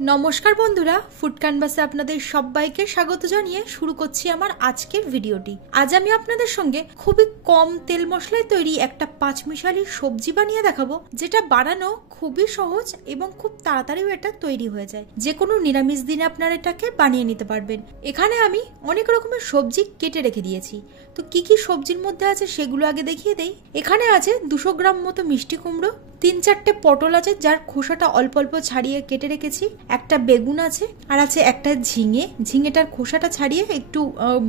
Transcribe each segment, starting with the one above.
নমস্কার বন্ধুরা, ফুড ক্যানভাসে আপনাদের সবাইকে স্বাগত জানিয়ে শুরু করছি আমার আজকের ভিডিওটি। আজ আমি আপনাদের সঙ্গে খুবই কম তেল মশলায় তৈরি একটা পাঁচমিশালি সবজি বানিয়ে দেখাবো, যেটা বানানো খুবই সহজ এবং খুব তাড়াতাড়িও এটা তৈরি হয়ে যায়। যে কোনো নিরামিষ দিনে আপনারা এটাকে বানিয়ে নিতে পারবেন। এখানে আমি অনেক রকমের সবজি কেটে রেখে দিয়েছি। তো কি কি সবজির মধ্যে আছে সেগুলো আগে দেখিয়ে দেই। এখানে আছে 200 গ্রাম মতো মিষ্টি কুমড়ো, 3-4টে পটল আছে যার খোসাটা অল্প অল্প ছাড়িয়ে কেটে রেখেছি, একটা বেগুন আছে, আর আছে একটা ঝিঙেটার খোসাটা ছাড়িয়ে একটু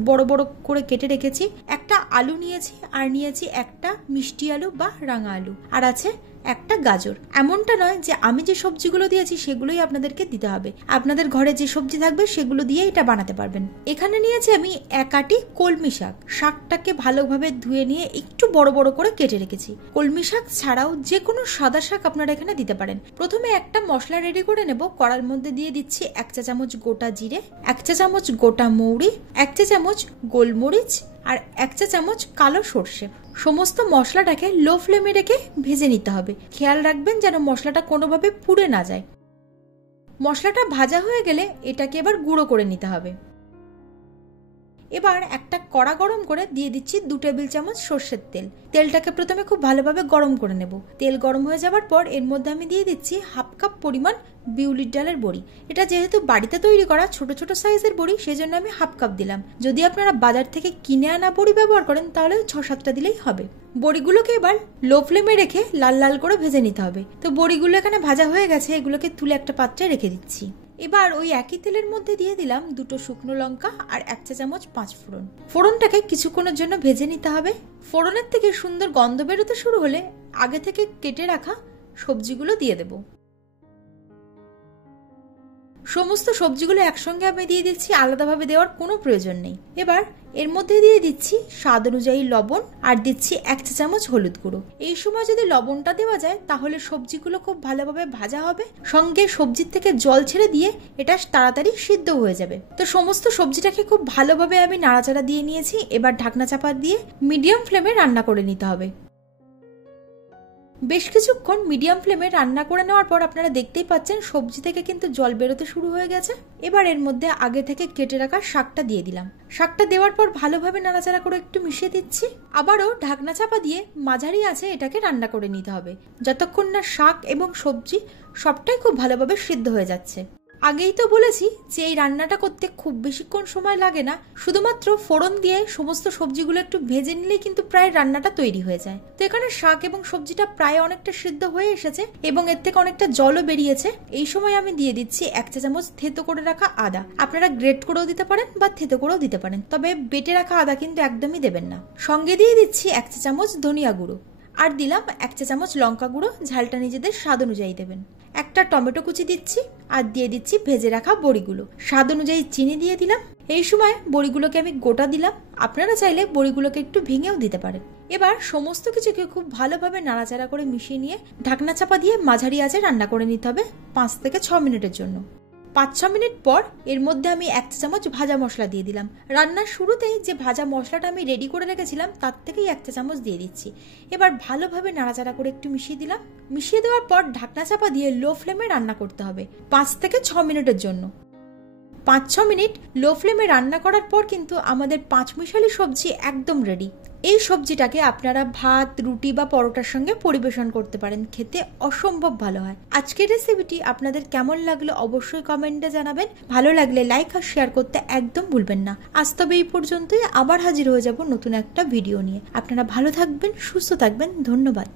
বড় বড় করে কেটে রেখেছি, একটা আলু নিয়েছি, আর নিয়েছি একটা মিষ্টি আলু বা রাঙা আলু, আর আছে একটা গাজর। এমনটা নয় যে আমি যে সবজিগুলো দিয়েছি সেগুলোই আপনাদেরকে দিতে হবে, আপনাদের ঘরে যে সবজি থাকবে সেগুলো দিয়ে এটা বানাতে পারবেন। এখানে নিয়েছি আমি এক আটি কলমি শাক। শাকটাকে ভালোভাবে ধুয়ে নিয়ে একটু বড় বড় করে কেটে রেখেছি। কলমি শাক ছাড়াও যে কোনো সাদা শাক আপনারা এখানে দিতে পারেন। প্রথমে একটা মশলা রেডি করে নেব। কড়ার মধ্যে দিয়ে দিচ্ছি 1 চা চামচ গোটা জিরে, 1 চা চামচ গোটা মৌরি, 1 চা চামচ গোলমরিচ, আর 1 চা চামচ কালো সর্ষে। সমস্ত মশলাটাকে লো ফ্লেমে রেখে ভেজে নিতে হবে। খেয়াল রাখবেন যেন মশলাটা কোনোভাবে পুড়ে না যায়। মশলাটা ভাজা হয়ে গেলে এটাকে এবার গুঁড়ো করে নিতে হবে। এবার একটা কড়া গরম করে দিয়ে দিচ্ছি 2 টেবিল চামচ সর্ষের তেল। তেলটাকে প্রথমে খুব ভালোভাবে গরম করে নেব। তেল গরম হয়ে যাওয়ার পর এর মধ্যে আমি দিয়ে দিচ্ছি 1/2 কাপ পরিমাণ বিউলির ডালের বড়ি। এটা যেহেতু বাড়িতে তৈরি করা ছোট ছোট সাইজের বড়ি, সেজন্য আমি 1/2 কাপ দিলাম। যদি আপনারা বাজার থেকে কিনে আনা বড়ি ব্যবহার করেন তাহলে 6-7টা দিলেই হবে। বড়িগুলোকে এবার লো ফ্লেমে রেখে লাল লাল করে ভেজে নিতে হবে। তো বড়িগুলো এখানে ভাজা হয়ে গেছে, এগুলোকে তুলে একটা পাত্রে রেখে দিচ্ছি। এবার ওই একই তেলের মধ্যে দিয়ে দিলাম 2টো শুকনো লঙ্কা আর 1 চা চামচ 5 ফোড়ন। ফোড়নটাকে কিছুক্ষণের জন্য ভেজে নিতে হবে। ফোড়নের থেকে সুন্দর গন্ধ বেরোতে শুরু হলে আগে থেকে কেটে রাখা সবজিগুলো দিয়ে দেব। সমস্ত সবজিগুলো একসঙ্গে আমি দিয়ে দিচ্ছি, আলাদাভাবে দেওয়ার কোনো প্রয়োজন নেই। এবার এর মধ্যে দিয়ে দিচ্ছি স্বাদ অনুযায়ী লবণ, আর দিচ্ছি 1 চা চামচ হলুদ গুঁড়ো। এই সময় যদি লবণটা দেওয়া যায় তাহলে সবজিগুলো খুব ভালোভাবে ভাজা হবে, সঙ্গে সবজির থেকে জল ছেড়ে দিয়ে এটা তাড়াতাড়ি সিদ্ধ হয়ে যাবে। তো সমস্ত সবজিটাকে খুব ভালোভাবে আমি নাড়াচাড়া দিয়ে নিয়েছি। এবার ঢাকনা চাপা দিয়ে মিডিয়াম ফ্লেমে রান্না করে নিতে হবে। বেশ কিছুক্ষণ মিডিয়াম ফ্লেমে রান্না করে নেওয়ার পর আপনারা দেখতেই পাচ্ছেন সবজি থেকে কিন্তু জল বেরোতে শুরু হয়ে গেছে। এবার এর মধ্যে আগে থেকে কেটে রাখা শাকটা দিয়ে দিলাম। শাকটা দেওয়ার পর ভালোভাবে নাড়াচাড়া করে একটু মিশিয়ে দিচ্ছি। আবারও ঢাকনা চাপা দিয়ে মাঝারি আঁচে এটাকে রান্না করে নিতে হবে, যতক্ষণ না শাক এবং সবজি সবটাই খুব ভালোভাবে সিদ্ধ হয়ে যাচ্ছে। আগেই তো বলেছি যে এই রান্নাটা করতে খুব বেশিক্ষণ সময় লাগে না, শুধুমাত্র ফোড়ন দিয়ে সমস্ত সবজিগুলো একটু ভেজে নিলেই কিন্তু প্রায় রান্নাটা তৈরি হয়ে যায়। তো এখানে শাক এবং সবজিটা প্রায় অনেকটা সিদ্ধ হয়ে এসেছে এবং এর থেকে অনেকটা জলও বেরিয়েছে। এই সময় আমি দিয়ে দিচ্ছি 1 চা চামচ থেতো করে রাখা আদা। আপনারা গ্রেট করেও দিতে পারেন বা থেতো করেও দিতে পারেন, তবে বেটে রাখা আদা কিন্তু একদমই দেবেন না। সঙ্গে দিয়ে দিচ্ছি 1 চা চামচ ধনিয়া গুঁড়ো, আর দিলাম 1 চা চামচ লঙ্কা গুঁড়ো। ঝালটা নিজেদের স্বাদ অনুযায়ী দেবেন। একটা টমেটো কুচি দিচ্ছি, আর দিয়ে দিচ্ছি ভেজে রাখা বড়িগুলো। স্বাদ অনুযায়ী চিনি দিয়ে দিলাম। এই সময় বড়িগুলোকে আমি গোটা দিলাম, আপনারা চাইলে বড়িগুলোকে একটু ভেঙেও দিতে পারেন। এবার সমস্ত কিছুকে খুব ভালোভাবে নাড়াচাড়া করে মিশিয়ে নিয়ে ঢাকনা চাপা দিয়ে মাঝারি আঁচে রান্না করে নিতে হবে 5 থেকে 6 মিনিটের জন্য। 5-6 মিনিট পর এর মধ্যে আমি 1 চা চামচ ভাজা মশলা দিয়ে দিলাম। রান্নার শুরুতেই যে ভাজা মশলাটা আমি রেডি করে রেখেছিলাম তার থেকেই 1 চা চামচ দিয়ে দিচ্ছি। এবার ভালোভাবে নাড়াচাড়া করে একটু মিশিয়ে দিলাম। মিশিয়ে দেওয়ার পর ঢাকনা চাপা দিয়ে লো ফ্লেমে রান্না করতে হবে 5 থেকে 6 মিনিটের জন্য। 5-6 মিনিট লো ফ্লেমে রান্না করার পর কিন্তু আমাদের পাঁচমিশালি সবজি একদম রেডি। এই সবজিটাকে আপনারা ভাত, রুটি বা পরোটার সঙ্গে পরিবেশন করতে পারেন, খেতে অসম্ভব ভালো হয়। আজকের রেসিপিটি আপনাদের কেমন লাগলো অবশ্যই কমেন্টে জানাবেন। ভালো লাগলে লাইক আর শেয়ার করতে একদম ভুলবেন না। আজ তবে এই পর্যন্তই, আবার হাজির হয়ে যাব নতুন একটা ভিডিও নিয়ে। আপনারা ভালো থাকবেন, সুস্থ থাকবেন। ধন্যবাদ।